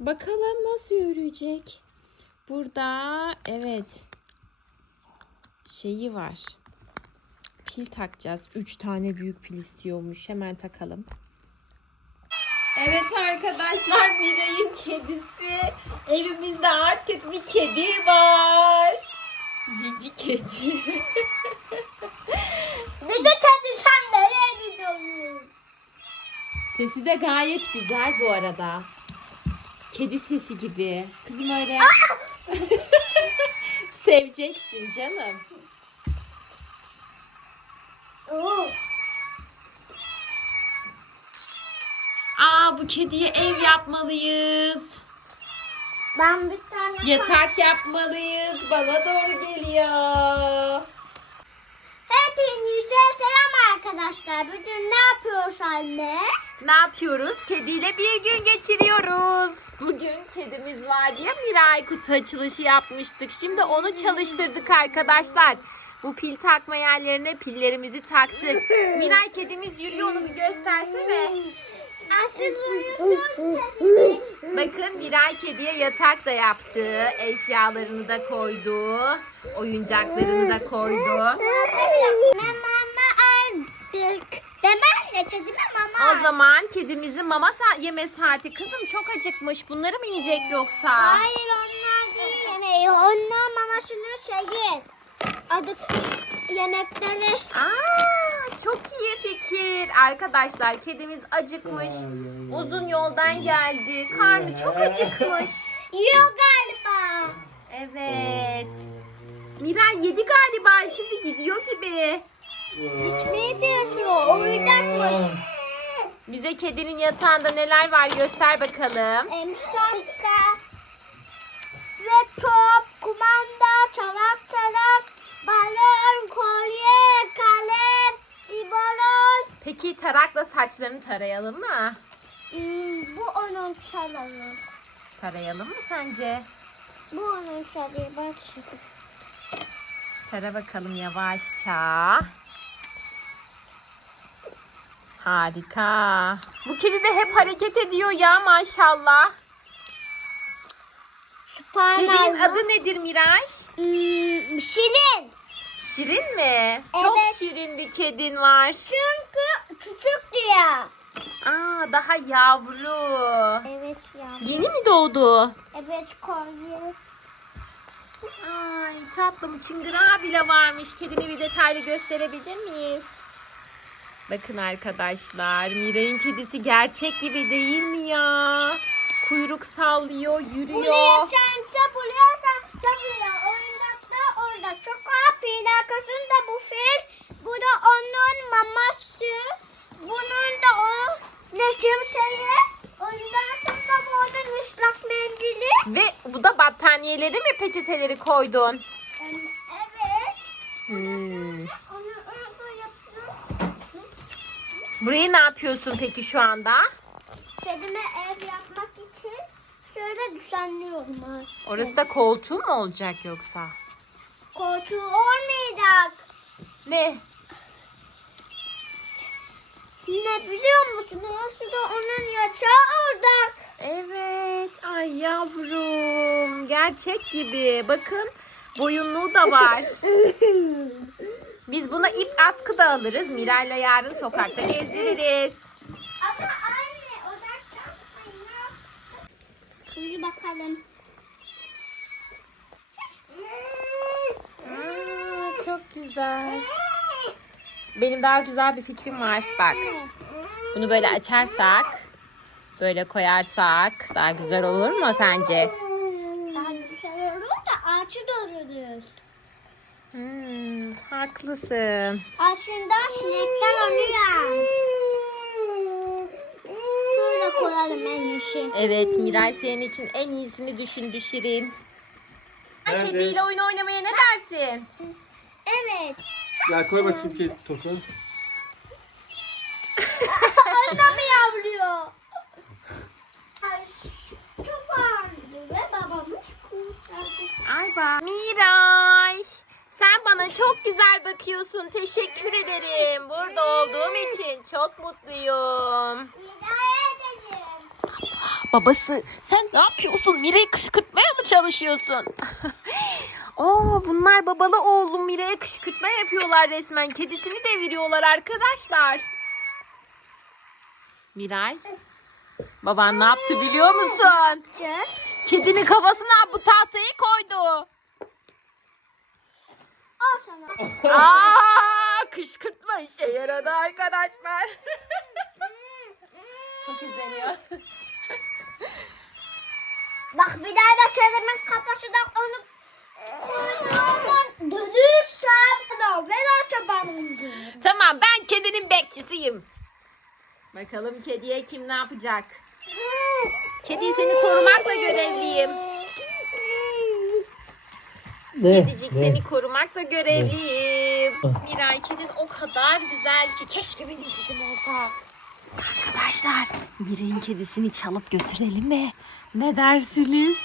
Bakalım nasıl yürüyecek. Burada evet şeyi var. Pil takacağız. Üç tane büyük pil istiyormuş. Hemen takalım. Evet arkadaşlar Miray'ın kedisi. Evimizde artık bir kedi var. Cici kedi. Dede kendi sen nereye gidiyorsun? Sesi de gayet güzel bu arada. Kedi sesi gibi. Kızım öyle. Seveceksin canım. Aa bu kediye ev yapmalıyız. Ben bir tane Yatak yapmalıyız. Bana doğru geliyor. Hepinize selam arkadaşlar. Bugün ne yapıyoruz anne? Ne yapıyoruz? Kediyle bir gün geçiriyoruz. Bugün kedimiz var diye Miray kutu açılışı yapmıştık. Şimdi onu çalıştırdık arkadaşlar. Bu pil takma yerlerine pillerimizi taktık. Miray kedimiz yürüyor onu bir göstersene. Bakın Miray kediye yatak da yaptı. Eşyalarını da koydu. Oyuncaklarını da koydu. Mama aldık. Demem mama? O zaman kedimizin mama sa- yeme saati. Kızım çok acıkmış. Bunları mı yiyecek yoksa? Hayır onlar değil yemeği. Onlar mamasının şeyi. Adı yemekleri. Aa, çok fikir. Arkadaşlar kedimiz acıkmış. Uzun yoldan geldi. Karnı çok acıkmış. Yiyor galiba. Evet. Miray yedi galiba. Şimdi gidiyor gibi. Ne diyorsun? Oyuncakmış. Bize kedinin yatağında neler var göster bakalım. Emşarika. Ve top, kumanda, çalak çalak, balon, kolye. Peki tarakla saçlarını tarayalım mı? Hmm, bu onun çalanı. Tarayalım mı sence? Bu onun çalıyor. Bak şimdi. Tara bakalım yavaşça. Harika. Bu kedi de hep hareket ediyor ya maşallah. Kedinin Süpermen. adı nedir Miray? Hmm, şirin. Şirin mi? Çok Evet. şirin bir kedin var. Çünkü küçük diye. Aa daha yavru. Evet ya. Yeni mi doğdu? Evet kolye. Ay tatlım çıngırağı bile varmış. Kedini bir detaylı gösterebilir miyiz? Bakın arkadaşlar Miray'ın kedisi gerçek gibi değil mi ya? Kuyruk sallıyor, Buraya yürüyor. çanta, buraya çanta, buraya oyuncakta orada. Çok fil arkasında bu fil. Bu da onun maması. Bunun da o resim şeyi. Ondan sonra bu onun ıslak mendili. Ve bu da battaniyeleri mi peçeteleri koydun? Evet. Hmm. Burayı ne yapıyorsun peki şu anda? Kedime ev yapmak için şöyle düzenliyorum. Orası da koltuğu mu olacak yoksa? Koltuğu olmayacak. Ne? Ne biliyor musun? Orası da onun yatağı orada. Evet. Ay yavrum. Gerçek gibi. Bakın boyunluğu da var. Biz buna ip askı da alırız. Miray'la yarın sokakta gezdiririz. Ama anne odak çarpmayın. Yürü bakalım. Aa, çok güzel. Benim daha güzel bir fikrim var. Bak. Bunu böyle açarsak, böyle koyarsak daha güzel olur mu sence? Daha güzel olur da ağaçı doğrulur. Hmm, haklısın. Ağaçından sinekler oluyor. Şöyle koyalım en iyisi. Evet, Miray senin için en iyisini düşündü Şirin. Evet. Kediyle oyun oynamaya ne dersin? Evet. Ya koy bakayım ki topu. Orada mı yavruyor? Ay, Çok ağırdı ve babamız kurtardı. Ay bak. Miray. Sen bana çok güzel bakıyorsun. Teşekkür ederim. Burada olduğum için çok mutluyum. Babası sen ne yapıyorsun? Mire'yi kışkırtmaya mı çalışıyorsun? Oo, bunlar babalı oğlum Mire'ye kışkırtma yapıyorlar resmen. Kedisini deviriyorlar arkadaşlar. Miray, baban ne yaptı biliyor musun? Kedinin kafasına bu tahtayı koydu. Al sana. Aa, kışkırtma işe yaradı arkadaşlar. Çok izleniyor. Bak bir daha da kedimin kafasından onu da verirse ben onu dönerim. Tamam ben kedinin bekçisiyim. Bakalım kediye kim ne yapacak? Kedi seni korumakla görevliyim. Kedicik seni korumakla görevliyim. Miray kedin o kadar güzel ki keşke benim kedim olsa. Arkadaşlar Miray'ın kedisini çalıp götürelim mi? Ne dersiniz?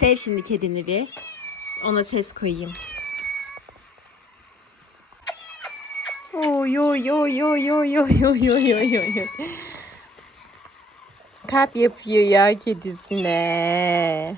Sev şimdi kedini bir. Ona ses koyayım. Oy oy oy oy oy oy oy oy oy oy. Kalp yapıyor ya kedisine.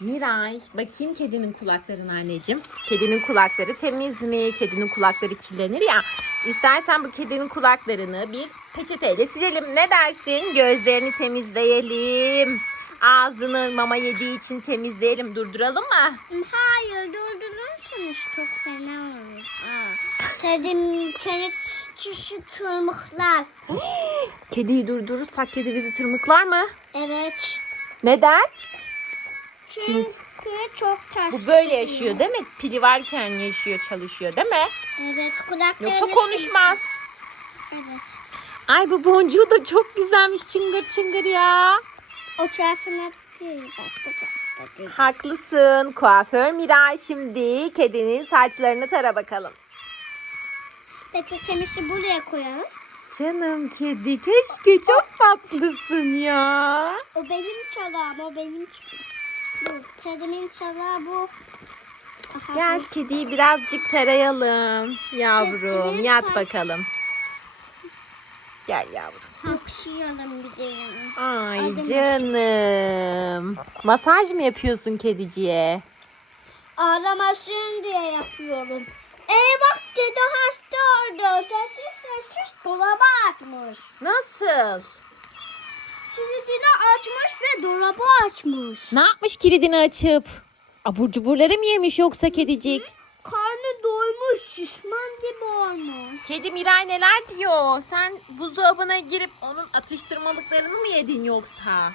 Miray, bakayım kedinin kulaklarına anneciğim. Kedinin kulakları temiz mi? Kedinin kulakları kirlenir ya. İstersen bu kedinin kulaklarını bir peçeteyle silelim. Ne dersin? Gözlerini temizleyelim. Ağzını mama yediği için temizleyelim. Durduralım mı? Hayır durdurursanız çok fena olur. Kedim seni çişi tırmıklar. Kediyi durdurursak kedi bizi tırmıklar mı? Evet. Neden? Çünkü çok taş. Bu böyle yaşıyor değil mi? Pili varken yaşıyor, çalışıyor değil mi? Evet kulaklarını. Yoksa konuşmaz. Evet. Ay bu boncuğu da çok güzelmiş çıngır çıngır ya. O değil bak tarafta değil. Haklısın. Kuaför Miray şimdi kedinin saçlarını tara bakalım. Peçetemizi buraya koyalım. Canım kedi keşke çok tatlısın ya. O benim çalağım, o benim çalağım. Bu kedimin çalağı bu. Aha, Gel kediyi birazcık tarayalım. Yavrum Çektirin yat bak. bakalım. Gel yavrum. Okşayalım bir de. Ay Hadi canım. Masaj mı yapıyorsun kediciye? Ağlamasın diye yapıyorum. Ee bak kedi hasta oldu. Sessiz sessiz dolabı açmış. Nasıl? Kilidini açmış ve dolabı açmış. Ne yapmış kilidini açıp? Abur cuburları mı yemiş yoksa kedicik? Karnı doymuş, şişman gibi olmuş. Kedi Miray neler diyor? Sen buzdolabına girip onun atıştırmalıklarını mı yedin yoksa?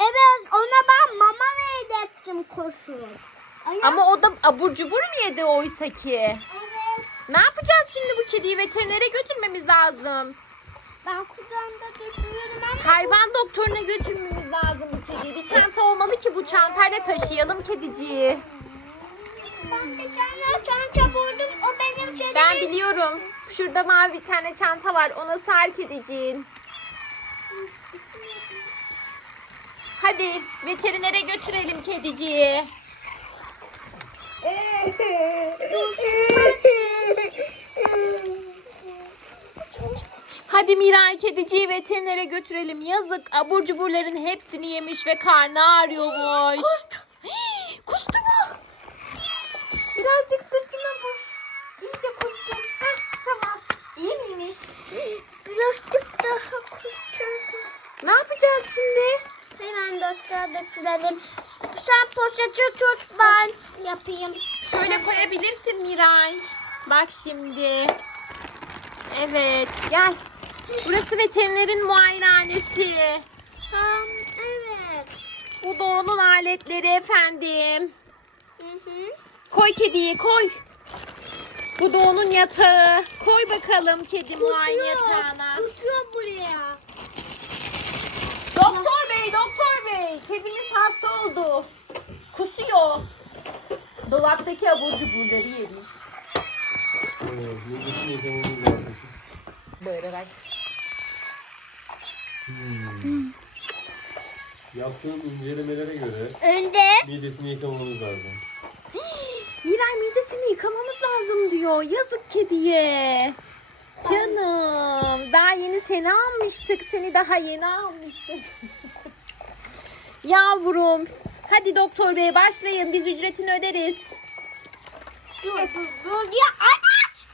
Evet, ona ben mama verecektim koşup. Ama o da abur cubur mu yedi oysa ki? Evet, Ne yapacağız şimdi bu kediyi veterinere götürmemiz lazım. Ben kucağımda götürüyorum ama Hayvan doktoruna götürmemiz lazım bu kediyi. Bir çanta olmalı ki bu çantayla taşıyalım kediciyi. ben bir tane çanta buldum. O benim kedimin. Ben biliyorum. Şurada mavi bir tane çanta var. Ona sar kediciğin. Hadi veterinere götürelim kediciyi. Hadi Miray kediciyi veterinere götürelim. Yazık abur cuburların hepsini yemiş ve karnı ağrıyormuş. Hii, Kustu mu? Birazcık sırtına vur. İyice kustu. Heh, tamam. İyi miymiş? Birazcık daha kurtardım. Ne yapacağız şimdi? Hemen doktora götürelim. Sen poşeti tut ben yapayım. Şöyle koyabilirsin Miray. Bak şimdi. Evet gel. Burası veterinerin muayenehanesi. Ha, evet. Bu da onun aletleri efendim. Hı hı. Koy kediyi koy. Bu da onun yatağı. Koy bakalım kedi muayene yatağına. Kusuyor buraya. Doktor bey, doktor bey. Kedimiz hasta oldu. Kusuyor. dolaptaki abur cuburları yemiş. Evet, midesini yıkamamız lazım. Bağırarak. Hmm. Yaptığım incelemelere göre Önde midesini yıkamamız lazım. Miray midesini yıkamamız lazım diyor. Yazık kediye. Canım daha yeni seni almıştık. Seni daha yeni almıştık. Yavrum. Hadi doktor bey başlayın. Biz ücretini öderiz. dur dur dur ya aç.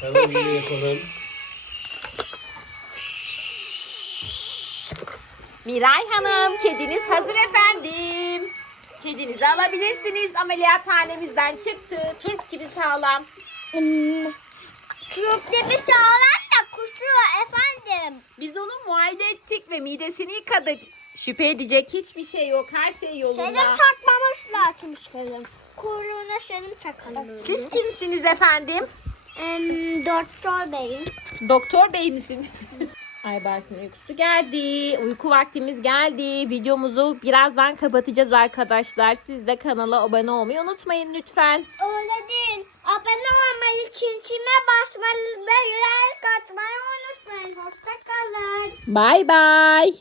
Hemen bunu yapalım. Miray Hanım kediniz hazır efendim. Kedinizi alabilirsiniz. Ameliyathanemizden çıktı. Turp gibi sağlam. Hmm. Çöpte bir sağlam da kusuyor efendim. Biz onu muayene ettik ve midesini yıkadık. Şüphe edecek hiçbir şey yok. Her şey yolunda. Selim takmamış lazım Selim. Kuyruğuna Selim takalım. Siz kimsiniz efendim? Em, doktor beyim. Doktor bey misiniz? Aybars'ın uykusu geldi. Uyku vaktimiz geldi. Videomuzu birazdan kapatacağız arkadaşlar. Siz de kanala abone olmayı unutmayın lütfen. Öyle değil. Abone olmayı, çinçime basmayı ve like atmayı unutmayın. Hoşçakalın. Bay bay.